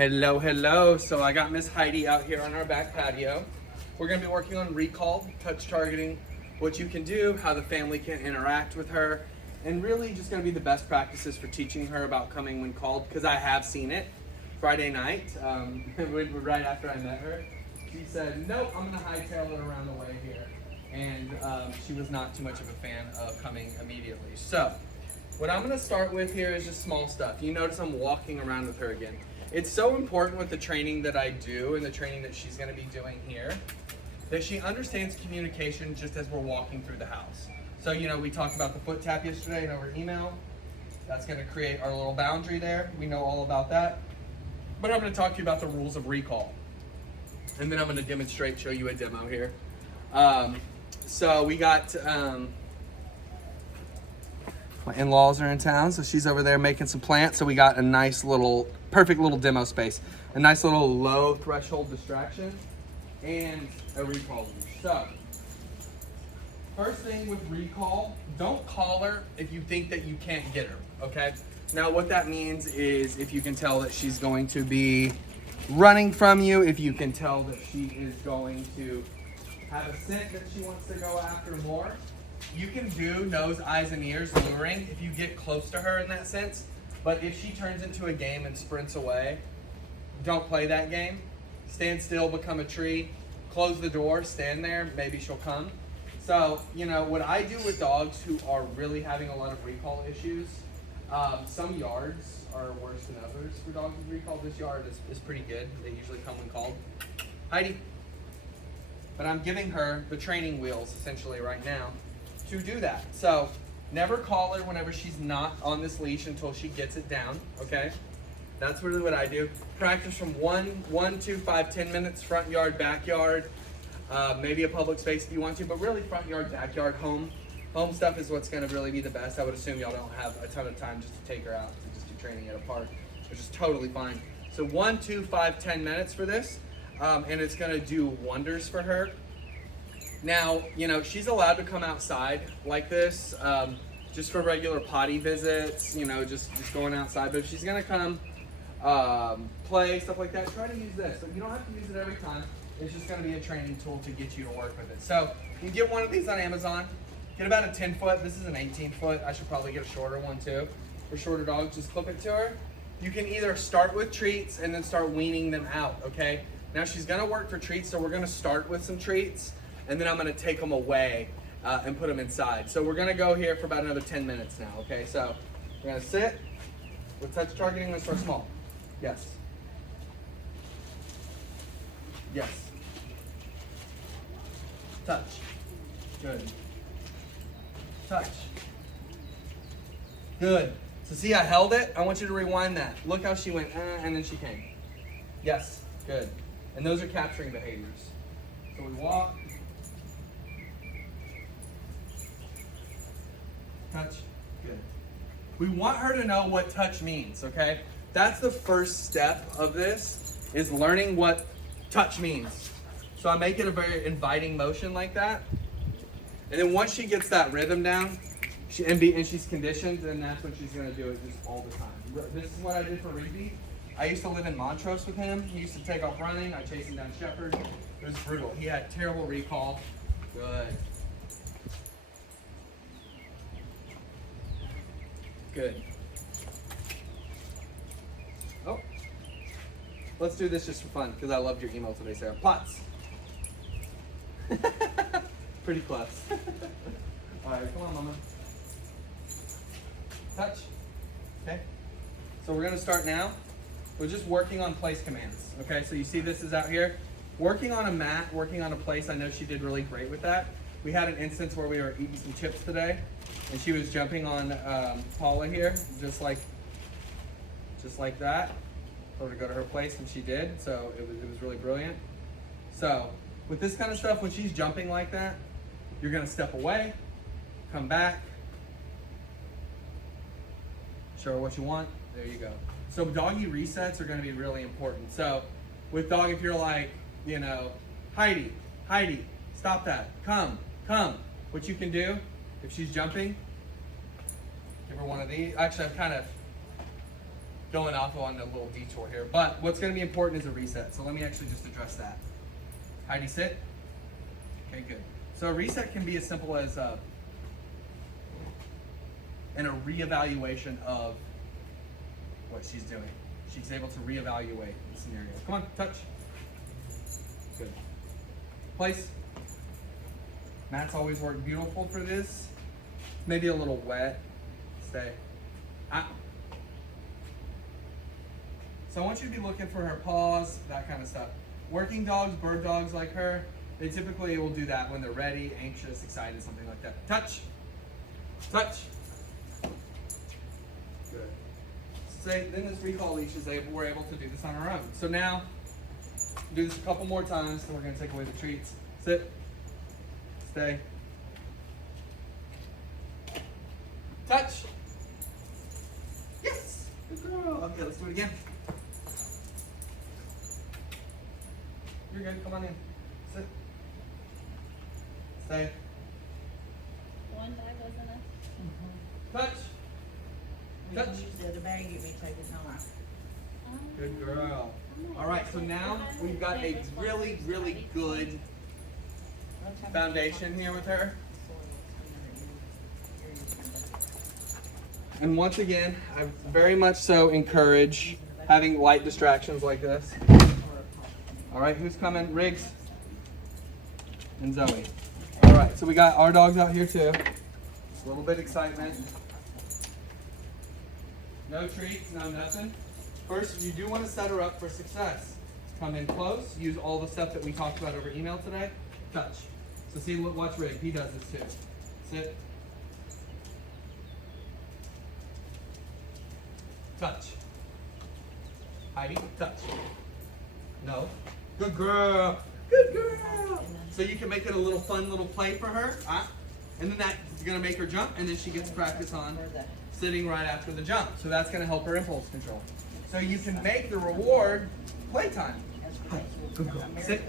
Hello, hello. So I got Miss Heidi out here on our back patio. We're gonna be working on recall, touch targeting, what you can do, how the family can interact with her, and really just gonna be the best practices for teaching her about coming when called, because I have seen it. Friday night, right after I met her, she said, nope, I'm gonna hightail it around the way here. And she was not too much of a fan of coming immediately. So, what I'm gonna start with here is just small stuff. You notice I'm walking around with her again. It's so important with the training that I do and the training that she's gonna be doing here, that she understands communication just as we're walking through the house. So, we talked about the foot tap yesterday and over email. That's gonna create our little boundary there. We know all about that. But I'm gonna talk to you about the rules of recall. And then I'm gonna show you a demo here. So we got, my in-laws are in town, so she's over there making some plants. So we got a nice little, perfect little demo space. A nice little low threshold distraction and a recall leash. So, first thing with recall, don't call her if you think that you can't get her, okay? Now what that means is if you can tell that she's going to be running from you, if you can tell that she is going to have a scent that she wants to go after more. You can do nose, eyes, and ears luring if you get close to her in that sense. But if she turns into a game and sprints away, don't play that game. Stand still, become a tree, close the door, stand there, maybe she'll come. So, what I do with dogs who are really having a lot of recall issues, some yards are worse than others for dogs with recall. This yard is pretty good. They usually come when called. Heidi. But I'm giving her the training wheels essentially right now to do that. So never call her whenever she's not on this leash until she gets it down, okay? That's really what I do. Practice from 1, 2, 5, 10 minutes, front yard, backyard, maybe a public space if you want to, but really front yard, backyard, home. Home stuff is what's gonna really be the best. I would assume y'all don't have a ton of time just to take her out to just do training at a park, which is totally fine. So 1, 2, 5, 10 minutes for this, and it's gonna do wonders for her. Now, she's allowed to come outside like this, just for regular potty visits, just going outside. But if she's gonna come play, stuff like that, try to use this. So you don't have to use it every time. It's just gonna be a training tool to get you to work with it. So you can get one of these on Amazon. Get about a 10 foot. This is an 18 foot. I should probably get a shorter one too. For shorter dogs, just clip it to her. You can either start with treats and then start weaning them out, okay? Now she's gonna work for treats, so we're gonna start with some treats. And then I'm gonna take them away and put them inside. So we're gonna go here for about another 10 minutes now, okay? So we're gonna sit, with touch targeting, we're gonna start small. Yes. Yes. Touch. Good. Touch. Good. So see, I held it. I want you to rewind that. Look how she went, and then she came. Yes, good. And those are capturing behaviors. So we walk. Touch, good. We want her to know what touch means, okay? That's the first step of this, is learning what touch means. So I make it a very inviting motion like that. And then once she gets that rhythm down, and she's conditioned, then that's when she's gonna do it just all the time. This is what I did for Reedy. I used to live in Montrose with him. He used to take off running. I chased him down Shepherd. It was brutal. He had terrible recall. Good. Good. Oh. Let's do this just for fun, because I loved your email today, Sarah. Pots. Pretty close. All right, come on, Mama. Touch. Okay. So we're going to start now. We're just working on place commands. Okay, so you see this is out here. Working on a mat, working on a place. I know she did really great with that. We had an instance where we were eating some chips today, and she was jumping on Paula here, just like that. Told her to go to her place, and she did. So it was really brilliant. So with this kind of stuff, when she's jumping like that, you're gonna step away, come back, show her what you want. There you go. So doggy resets are gonna be really important. So with dog, if you're like, Heidi, stop that, come. What you can do, if she's jumping, give her one of these. Actually, going off on a little detour here. But what's going to be important is a reset. So let me actually just address that. Heidi, sit. Okay, good. So a reset can be as simple as a reevaluation of what she's doing. She's able to reevaluate the scenario. Come on, touch. Good. Place. Matt's always worked beautiful for this. Maybe a little wet. Stay. So I want you to be looking for her paws, that kind of stuff. Working dogs, bird dogs like her, they typically will do that when they're ready, anxious, excited, something like that. Touch. Touch. Good. Say, then this recall leash is we're able to do this on our own. So now, do this a couple more times, then we're going to take away the treats. Sit. Stay. Touch. Yes. Good girl. Okay, let's do it again. You're good. Come on in. Sit. Stay. One bag was enough. Touch. Touch. The other bag, you may take it home. Good girl. All right, so now we've got a really, really good foundation here with her. And once again, I very much so encourage having light distractions like this. All right, who's coming? Riggs and Zoe. All right, so we got our dogs out here too. A little bit of excitement. No treats, no nothing. First, you do want to set her up for success. Come in close, use all the stuff that we talked about over email today. Touch. So see, watch Riggs, he does this too. Sit. Touch. Heidi, touch. No. Good girl. Good girl. So you can make it a little fun little play for her. And then that's going to make her jump, and then she gets practice on sitting right after the jump. So that's going to help her impulse control. So you can make the reward playtime. Good girl. Sit.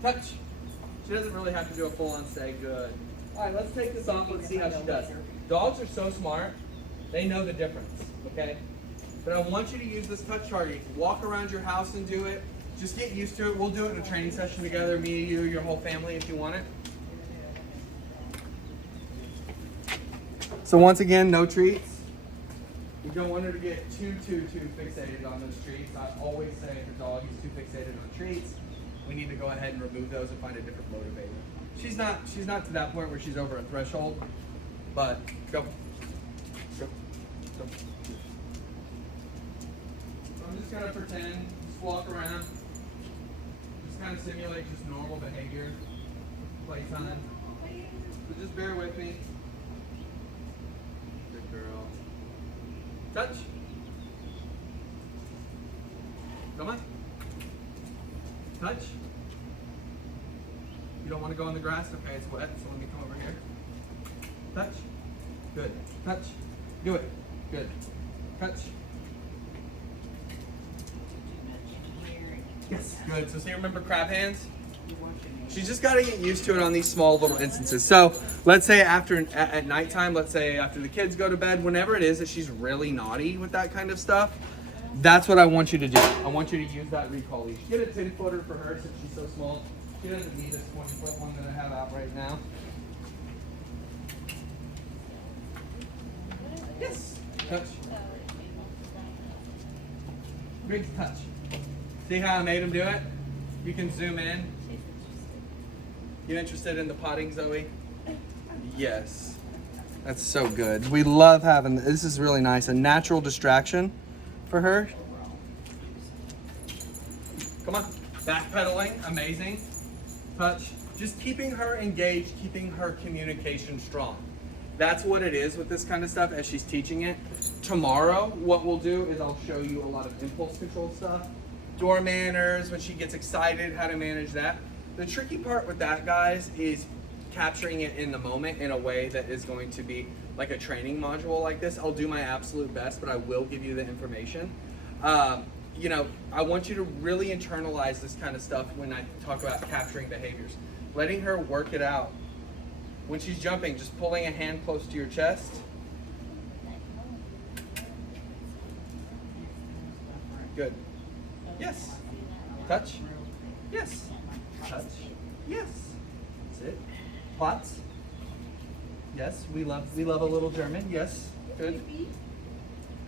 Touch. She doesn't really have to do a full-on stay. Good. All right, let's take this off. Let's see how she does. Dogs are so smart. They know the difference, okay? But I want you to use this touch charter. You can walk around your house and do it. Just get used to it. We'll do it in a training session together, me, you, your whole family if you want it. So once again, no treats. You don't want her to get too fixated on those treats. I always say if your dog is too fixated on treats, we need to go ahead and remove those and find a different motivator. She's not to that point where she's over a threshold, but go. Go. Go. So I'm just gonna pretend, just walk around, just kind of simulate just normal behavior, playtime. So just bear with me. Good girl. Touch. Come on. Touch. You don't want to go on the grass? Okay, it's wet, so let me come over here. Touch. Good. Touch. Do it. Good. Touch. Yes. Good. So see, remember crab hands? She's just got to get used to it on these small little instances. So let's say at nighttime, let's say after the kids go to bed, whenever it is that she's really naughty with that kind of stuff, that's what I want you to do. I want you to use that recall leash. Get a 10-footer for her since she's so small. She doesn't need this 20-foot one that I have out right now. Yes. Touch. Big touch. See how I made him do it? You can zoom in. You interested in the potting, Zoe? Yes. That's so good. We love having this. Is really nice. A natural distraction for her. Come on. Backpedaling. Amazing. Touch. Just keeping her engaged, keeping her communication strong. That's what it is with this kind of stuff as she's teaching it. Tomorrow, what we'll do is I'll show you a lot of impulse control stuff. Door manners, when she gets excited, how to manage that. The tricky part with that, guys, is capturing it in the moment in a way that is going to be like a training module like this. I'll do my absolute best, but I will give you the information. You know, I want you to really internalize this kind of stuff when I talk about capturing behaviors. Letting her work it out When she's jumping, just pulling a hand close to your chest. Good. Yes. Touch. Yes. Touch. Yes. Sit. Plots. Yes. We love a little German. Yes. Good.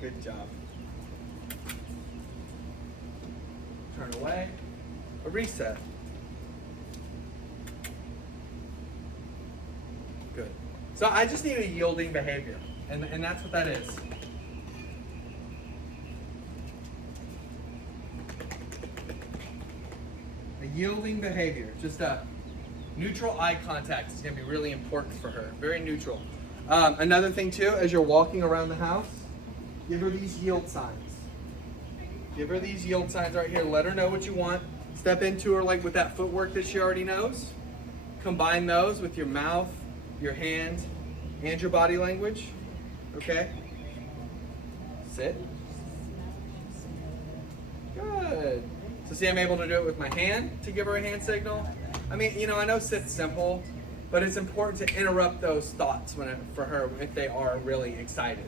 Good job. Turn away. A reset. Good. So I just need a yielding behavior, and that's what that is. A yielding behavior, just a neutral eye contact is going to be really important for her. Very neutral. Another thing too, as you're walking around the house, give her these yield signs. Give her these yield signs right here. Let her know what you want. Step into her like with that footwork that she already knows. Combine those with your mouth, your hand, and your body language. Okay? Sit. Good. So see, I'm able to do it with my hand to give her a hand signal. I mean, you know, I know sit's simple, but it's important to interrupt those thoughts for her if they are really excited.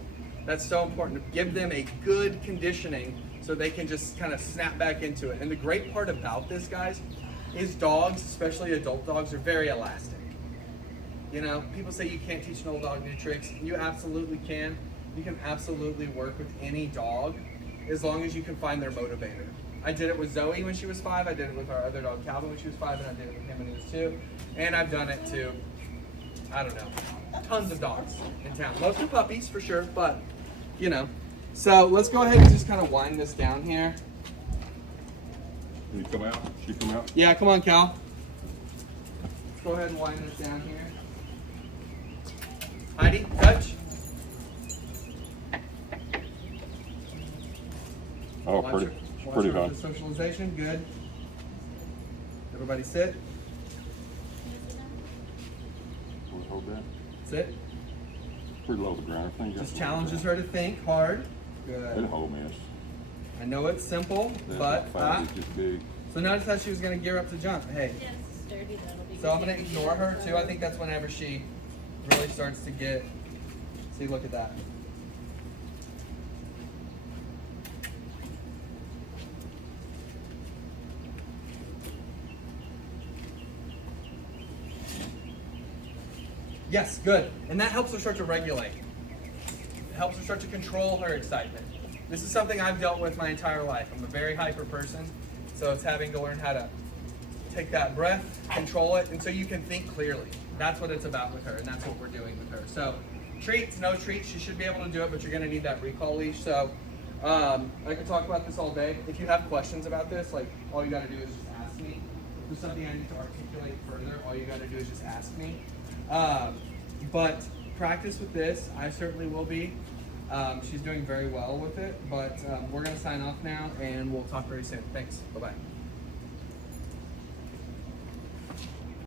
That's so important to give them a good conditioning so they can just kind of snap back into it. And the great part about this, guys, is dogs, especially adult dogs, are very elastic. You know, people say you can't teach an old dog new tricks. You absolutely can. You can absolutely work with any dog as long as you can find their motivator. I did it with Zoe when she was 5. I did it with our other dog Calvin when she was 5, and I did it with him when he was 2. And I've done it to, I don't know, tons of dogs in town. Mostly puppies for sure, but you know. So let's go ahead and just kind of wind this down here. Can you come out? She come out? Yeah, come on, Cal. Let's go ahead and wind this down here. Heidi, touch. Oh, Watch pretty. her- She's watch pretty her high. with the socialization, good. Everybody sit. Wanna hold that? Sit. Pretty low to the ground. I think Just challenges her to think hard. It'll Good. hold, miss. I know it's simple, That's but not fat, it's just big. so notice how she was gonna gear up to jump. Hey, Yes, sturdy, that'll be so I'm good. gonna ignore her too. I think that's whenever she really starts to get. See, look at that. Yes, good. And that helps her start to regulate. It helps her start to control her excitement. This is something I've dealt with my entire life. I'm a very hyper person, so it's having to learn how to take that breath, control it, and so you can think clearly. That's what it's about with her, and that's what we're doing with her. So treats, no treats, she should be able to do it, but you're gonna need that recall leash. So I could talk about this all day. If you have questions about this, like all you gotta do is just ask me. If there's something I need to articulate further, all you gotta do is just ask me. But practice with this, I certainly will be. She's doing very well with it, but we're gonna sign off now and we'll talk very soon. Thanks, bye-bye.